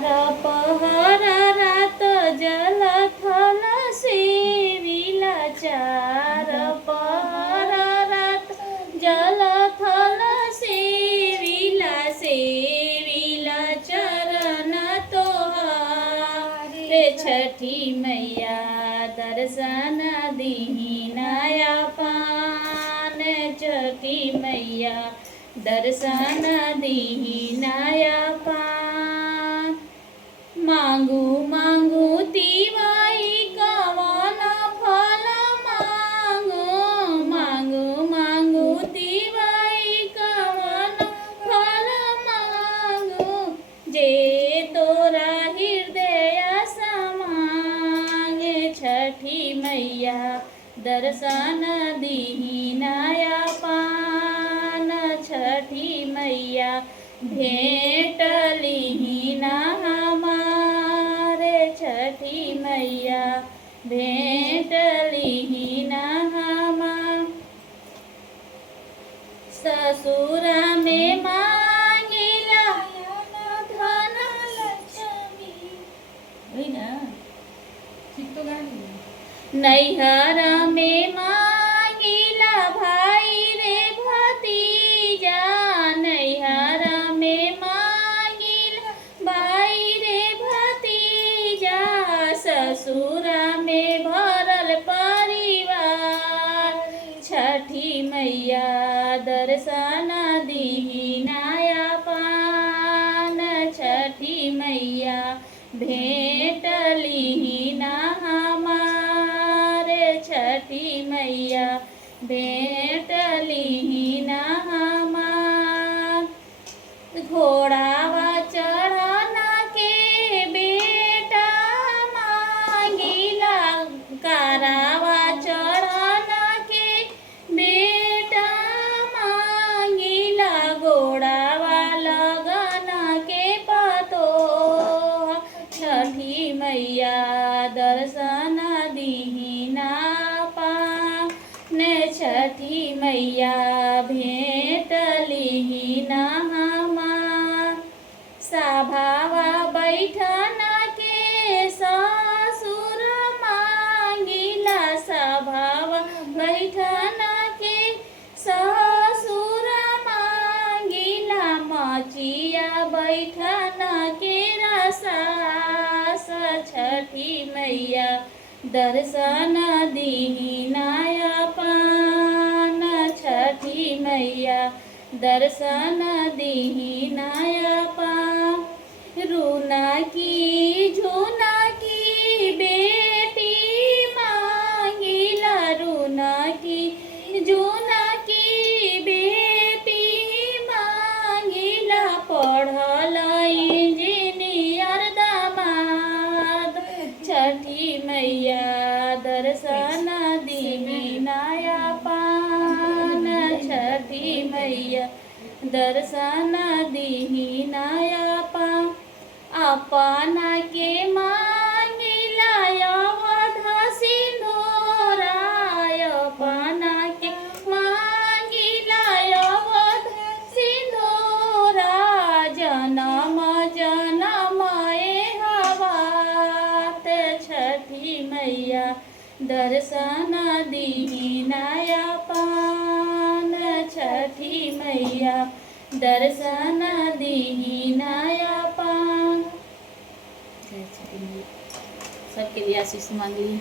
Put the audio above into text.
पहर रात जल थल सेविला चार पहर रात जल थल सेविला चरण तोहारे छठी मैया दर्शन दीनाया पान छठी मैया दर्शन दीनाया पान मांगू मांगू तिवाई कवन फल मांगू मांगू मांगू तिवाई कवन फल मांगू जे तोरा हृदय समांगे छठी मैया दर्शन दीनाया पान छठी मैया भेटली ना हमारे छठी मैया भेटली ना हमार ससुर में मांगिला धन लक्ष्मी नैहर में मांगिला भाई रे भतीजा नैहर में मांगिला भाई रे भतीजा ससुर में भरल परिवार छठी मैया दर्शन दीनाया पान छठी मैया भेटली ना हमारे छठी मैया भेटली ना हमार घोड़ावा चढ़ना के बेटा मांगिला करावा चढ़ना के बेटा मांगिला घोड़ावा लगन के पतो छठी मैया दर्शन दीना पान छठी मैया भेटली ना हमार सभावा बैठना के ससुर मांगिला सभावा बैठना के ससुर मांगिला मचिया बैठना के रसास छठी मैया दर्शन दीनाया पान छठी मैया दर्शन दीनाया पान रूना की झूना की बेटी मांगिला रूना की झूना की बेटी मांगिला पढ़ल इंजीनियर दामाद छठी मैया दर्शन दीनाया पान छठी मैया दर्शन दीनाया पान अपना के मांगिला अवध सिंधोरा अपना के मांगिला अवध सिंधोरा जनम जनम हवात छठी मैया दर्शन दीनाया पान छठी मैया दर्शन दीनाया पान सबके लिए आशीष मांग ली।